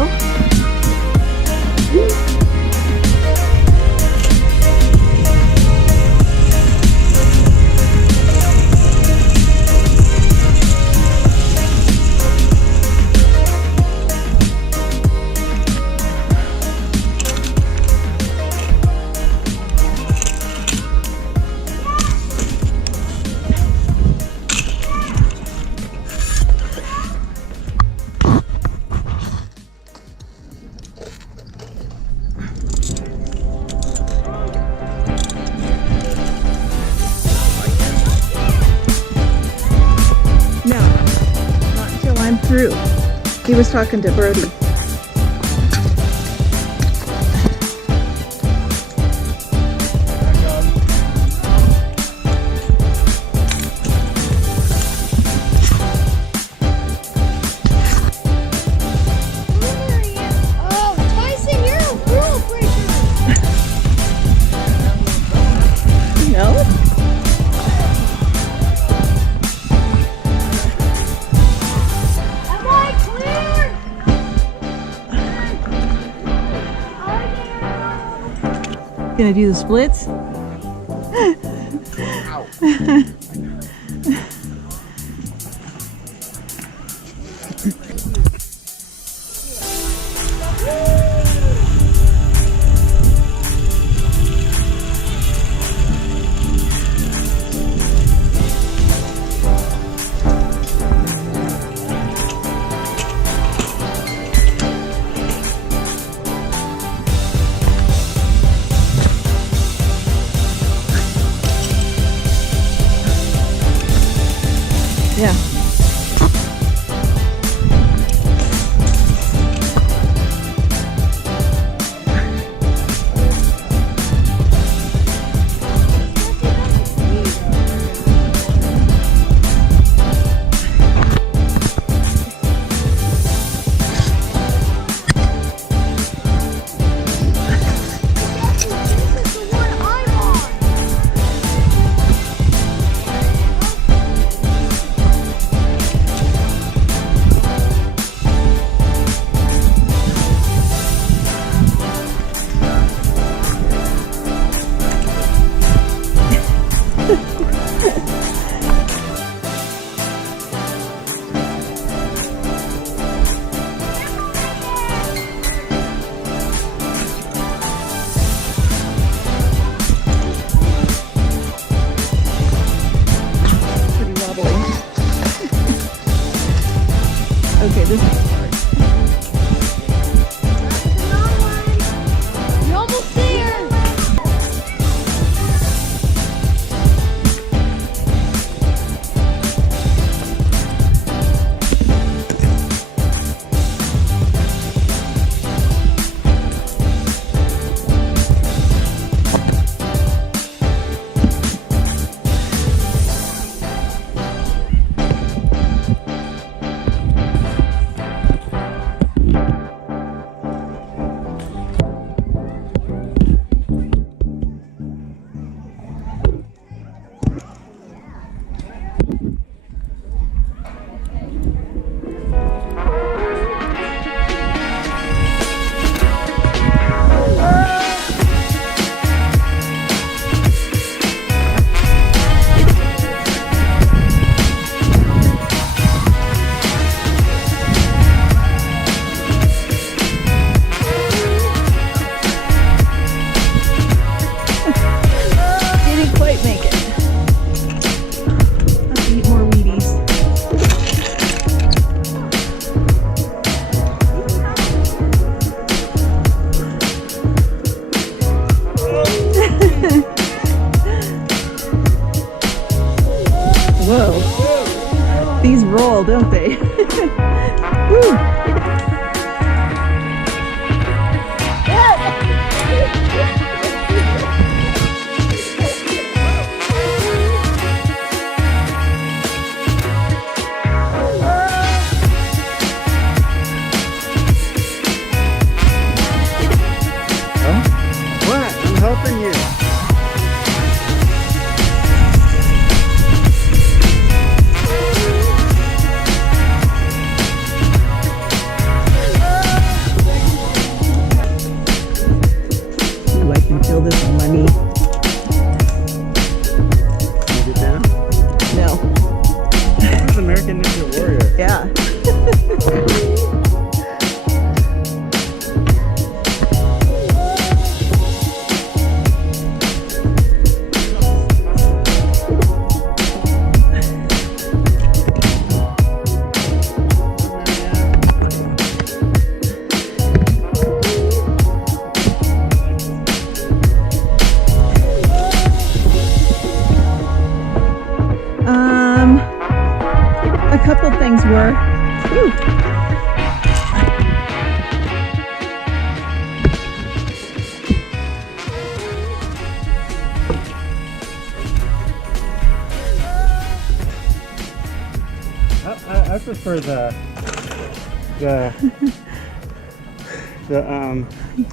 go. Through. He was talking to Brody. Oh, Tyson, you're a rule breaker. No? Gonna do the splits? I prefer the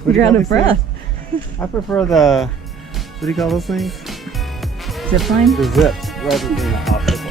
what do You're you out call of these breath. things? I prefer the, what do you call those things? Zipline? The zips rather than the obstacle.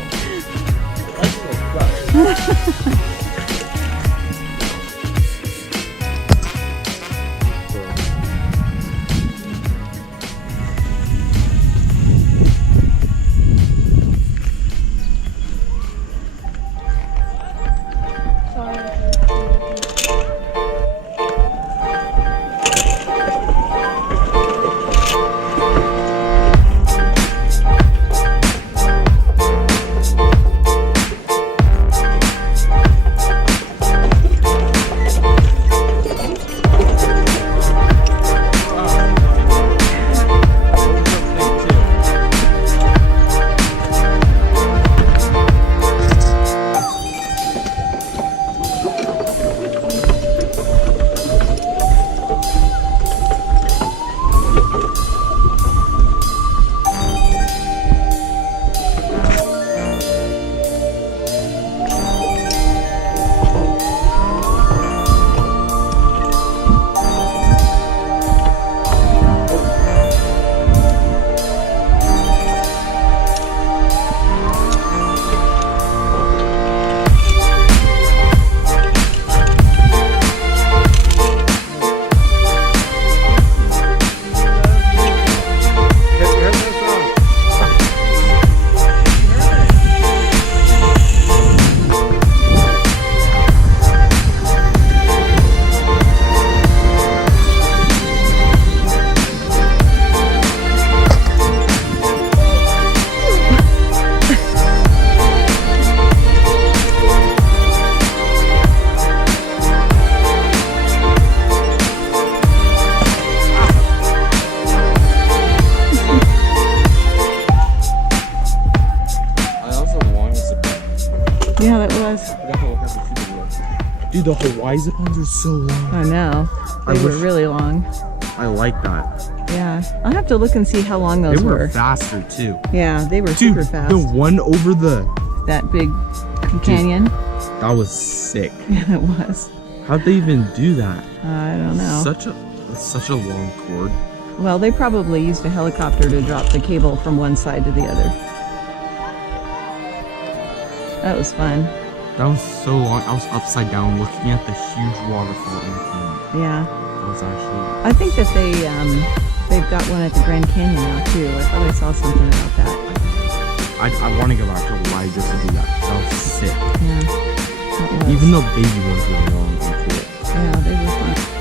Yeah, that was. Dude, the Hawaii zip-lines are so long. I know. They were really long. I like that. Yeah. I'll have to look and see how long those They were were. faster too. Yeah, they were Dude, super fast. the one over That big canyon. that was sick. Yeah, it was. How'd they even do that? I don't know. Such a long cord. Well, they probably used a helicopter to drop the cable from one side to the other. That was fun. That was so long. I was upside down looking at the huge waterfall in the canyon. Yeah. That was actually. I think that they've got one at the Grand Canyon now too. I thought I saw something about that. I want to go back to Hawaii just to do that. That was sick. Yeah. That was. Even though baby ones were long and cool. Yeah, they were fun.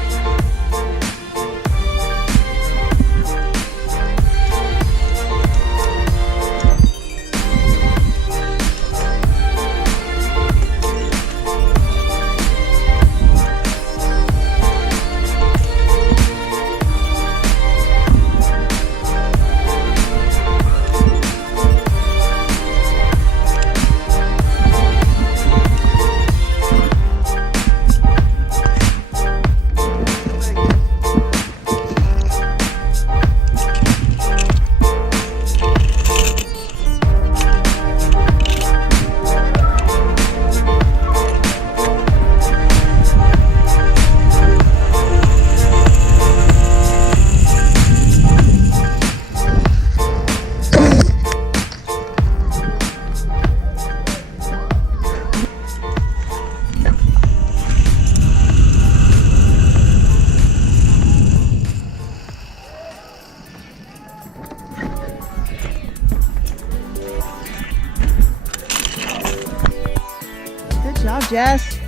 Good job, Jess.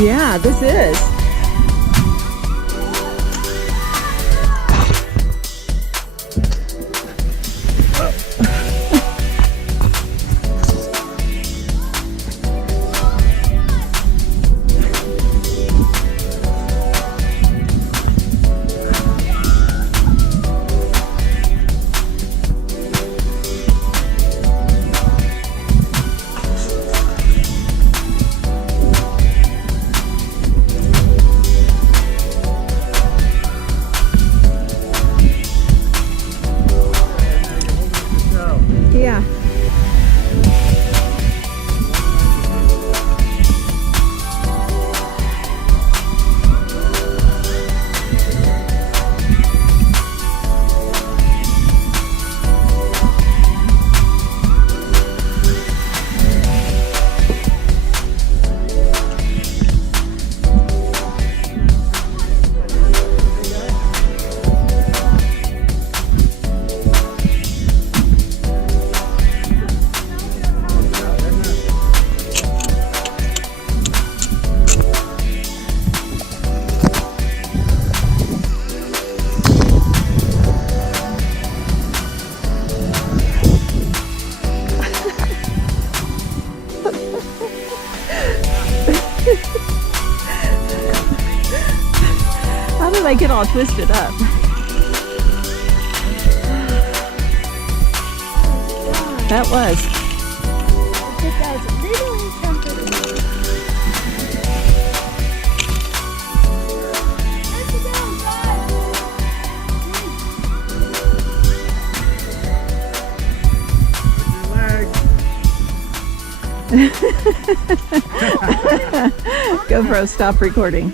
Yeah, this is. Yeah. How did I get all twisted up? That was. I think that was a little uncomfortable. GoPro, stop recording.